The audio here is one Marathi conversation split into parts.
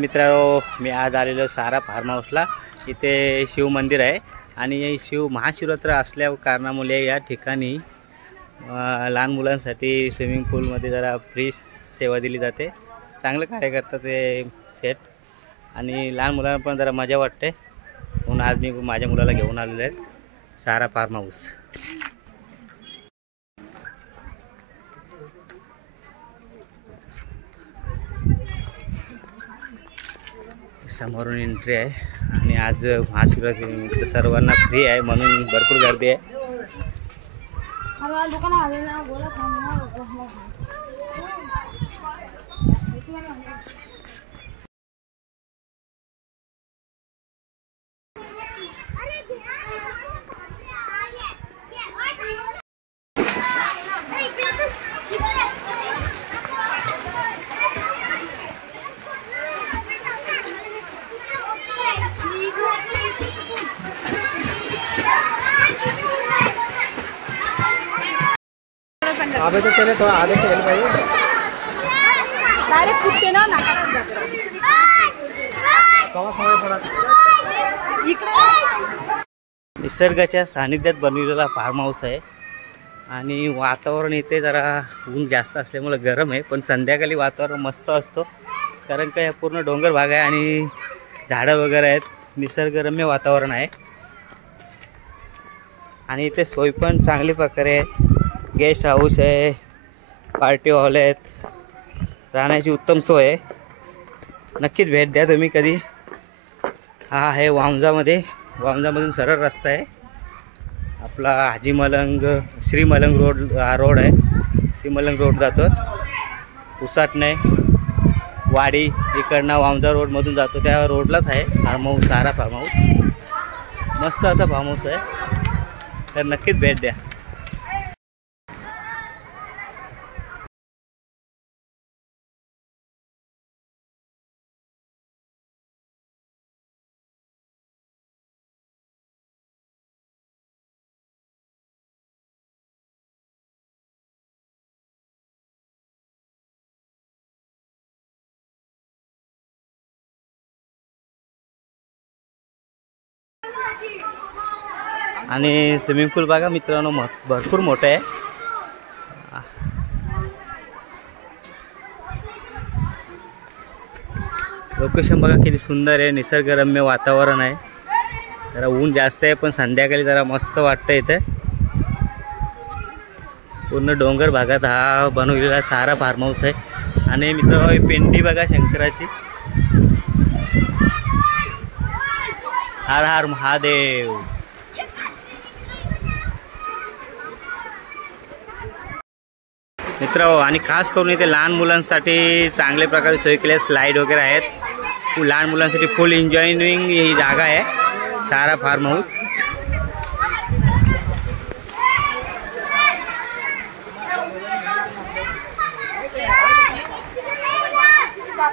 मित्रांनो, मी आज आलेलो सारा फार्म हाऊसला। इथे शिव मंदिर आहे आणि शिव महाशिवरात्र असल्या कारणामुळे या ठिकाणी लहान मुलांसाठी स्विमिंग पूलमध्ये जरा फ्री सेवा दिली जाते। चांगलं कार्य करतात ते सेट आणि लहान मुलांना पण जरा मजा वाटते, म्हणून आज मी माझ्या मुलाला घेऊन आलेलो आहे सारा फार्म हाऊस। समोरून एंट्री आहे आणि आज महाशिवरात्री सर्वांना फ्री आहे म्हणून भरपूर गर्दी आहे। अबे तो चले थोड़ा आगे चल भाई, डायरेक्ट कुत्ते ना निसर्गाच्या सानिध्यात बनवलेला फार्म हाऊस आहे आणि वातावरण इथे जरा ऊन जास्त असल्यामुळे गरम आहे, पण संध्याकाळी वातावरण मस्त असतो कारण का पूर्ण डोंगर भाग आहे आणि झाडं वगैरे आहेत, निसर्गरम्य वातावरण आहे आणि इथे सोय पण चांगली प्रकारे आहे। गेस्ट हाऊस आहे, पार्टी हॉल आहेत, राहण्याची उत्तम सोय आहे। नक्कीच भेट द्या तुम्ही कधी। हा आहे वामजामध्ये, वामजामधून सरळ रस्ता आहे आपला हाजी मलंग श्री मलंग रोड, हा रोड आहे श्री मलंग रोड जातो उसाटणे वाडी, इकडनं वामजा रोडमधून जातो त्या रोडलाच आहे फार्म हाऊस, सारा फार्म हाऊस। मस्त असा फार्म हाऊस आहे, तर नक्कीच भेट द्या। आणि स्विमिंग पूल बघा मित्रांनो, भरपूर मोठं आहे। लोकेशन बघा किती सुंदर आहे, निसर्गरम्य वातावरण आहे। जरा ऊन जास्त आहे पण संध्याकाळी जरा मस्त वाटतं इथे। पूर्ण डोंगर भागात हा बनवलेला सारा फार्म हाऊस आहे आणि मित्रांनो पिंडी बघा शंकराची। हर हर महादेव। मित्रांनो, आणि खास करून इथे लहान मुलांसाठी चांगले प्रकारे सोय केली, स्लाइड वगैरे आहेत। लहान मुलांसाठी फुल एन्जॉयिंग ही जागा आहे सारा फार्म हाऊस।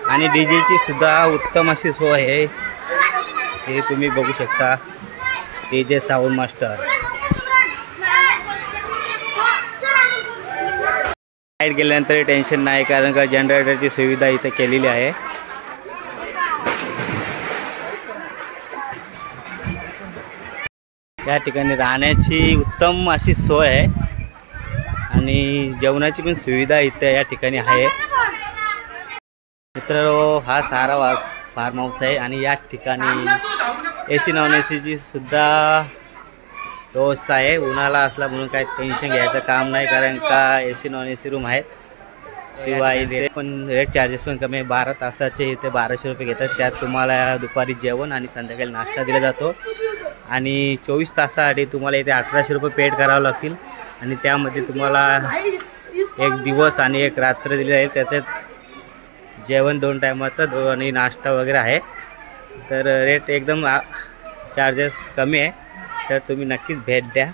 आणि डीजेची सुद्धा उत्तम अशी सोय आहे, हे तुम्ही बघू शकता। डीजे साऊंड मास्टर, लाईट गेल्यानंतर टेन्शन नाही कारण का जनरेटरची सुविधा इथे केलेली आहे। या ठिकाणी राहण्याची उत्तम अशी सोय आहे आणि जेवणाची पण सुविधा इथे या ठिकाणी आहे। मित्रांनो, हा सारा फार्म हाऊस आहे आणि या ठिकाणी एसी नॉन एसीची सुद्धा व्यवस्था आहे। उन्हाळा असला म्हणून काही टेन्शन घ्यायचं काम नाही कारण का एसी नॉन एसी रूम आहेत। शिवाय इथे पण रेट चार्जेस पण कमी आहे, 12 तासाचे इथे 1200 रुपये घेतात। त्यात तुम्हाला दुपारी जेवण आणि संध्याकाळी नाश्ता दिला जातो आणि 24 तासासाठी तुम्हाला इथे 1800 रुपये पेड करावं लागतील आणि त्यामध्ये तुम्हाला एक दिवस आणि एक रात्र दिली जाईल। त्याच्यात जेवण 2 टायमाचं आणि नाश्ता वगैरे आहे, तर रेट एकदम चार्जेस कमी आहे, तर तुम्ही नक्कीच भेट द्या।